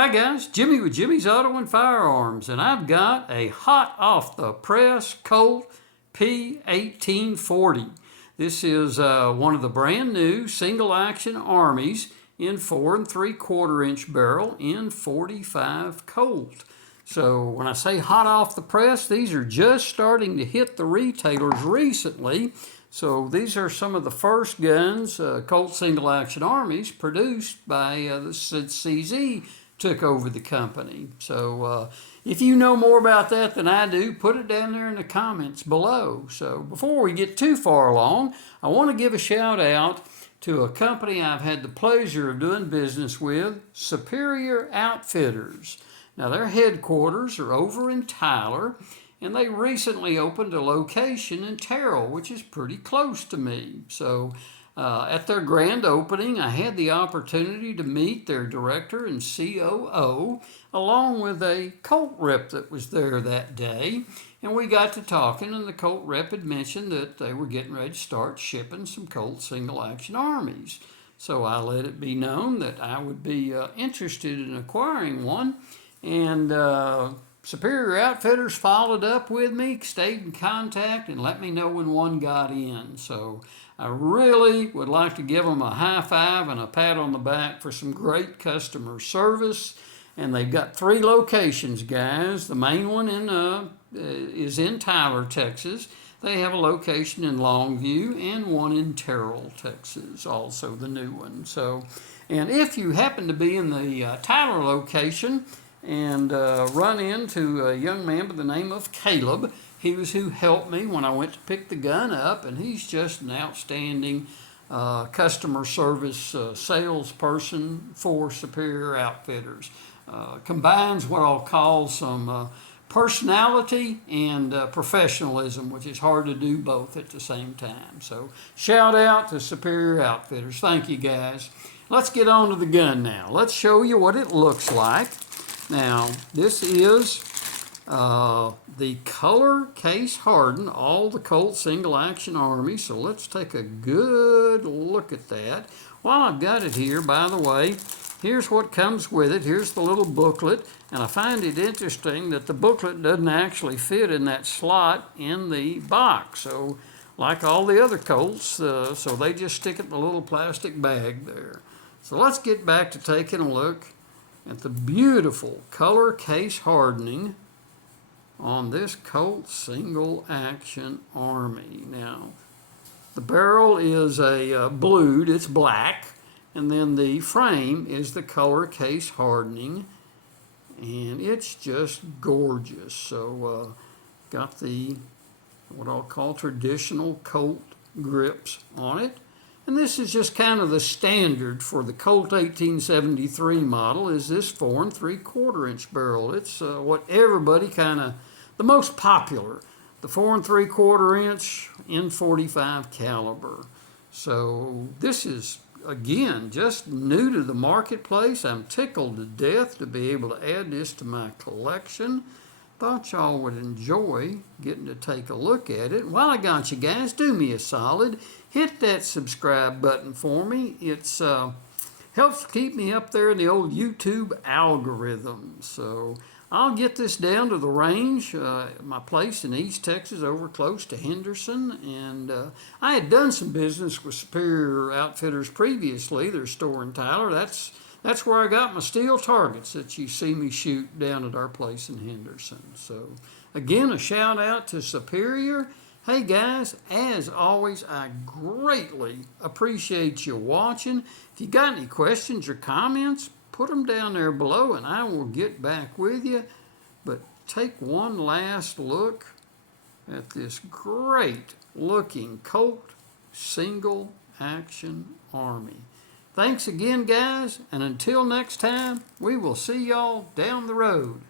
Hi guys, Jimmy with Jimmy's Auto and Firearms, and I've got a hot off the press Colt P1840. This is one of the brand new single action Armies in 4 3/4 inch barrel in 45 Colt. So when I say hot off the press, these are just starting to hit the retailers recently. So these are some of the first guns, Colt single action Armies, produced by since CZ took over the company. So if you know more about that than I do, put it down there in the comments below. So before we get too far along, I want to give a shout out to a company I've had the pleasure of doing business with, Superior Outfitters. Now their headquarters are over in Tyler, and they recently opened a location in Terrell, which is pretty close to me. So at their grand opening, I had the opportunity to meet their director and COO, along with a Colt rep that was there that day. And we got to talking, and the Colt rep had mentioned that they were getting ready to start shipping some Colt single action Armies. So I let it be known that I would be interested in acquiring one. And Superior Outfitters followed up with me, stayed in contact, and let me know when one got in. So I really would like to give them a high five and a pat on the back for some great customer service. And they've got 3 locations, guys. The main one is in Tyler, Texas. They have a location in Longview and one in Terrell, Texas, also the new one. So, and if you happen to be in the Tyler location and run into a young man by the name of Caleb, he was who helped me when I went to pick the gun up, and he's just an outstanding customer service salesperson for Superior Outfitters. Combines what I'll call some personality and professionalism, which is hard to do both at the same time. So shout out to Superior Outfitters. Thank you, guys. Let's get on to the gun now. Let's show you what it looks like. Now, this is the color case hardened, all the Colt single action Army. So let's take a good look at that. While I've got it here, by the way, here's what comes with it. Here's the little booklet, and I find it interesting that the booklet doesn't actually fit in that slot in the box. So like all the other Colts, so they just stick it in a little plastic bag there. So let's get back to taking a look at the beautiful color case hardening on this Colt single action Army. Now, the barrel is a blued, it's black, and then the frame is the color case hardening, and it's just gorgeous. So got the what I'll call traditional Colt grips on it. And this is just kind of the standard for the Colt 1873 model, is this 4 3/4 inch barrel. It's what everybody kind of, the most popular, the 4 3/4 inch in 45 caliber. So this is, again, just new to the marketplace. I'm tickled to death to be able to add this to my collection. Thought y'all would enjoy getting to take a look at it. While I got you guys, do me a solid. Hit that subscribe button for me. It's helps keep me up there in the old YouTube algorithm. So I'll get this down to the range, my place in East Texas over close to Henderson. And I had done some business with Superior Outfitters previously, their store in Tyler. That's where I got my steel targets that you see me shoot down at our place in Henderson. So again, a shout out to Superior. Hey guys, as always, I greatly appreciate you watching. If you got any questions or comments, put them down there below and I will get back with you. But take one last look at this great looking Colt single action Army. Thanks again, guys, and until next time, we will see y'all down the road.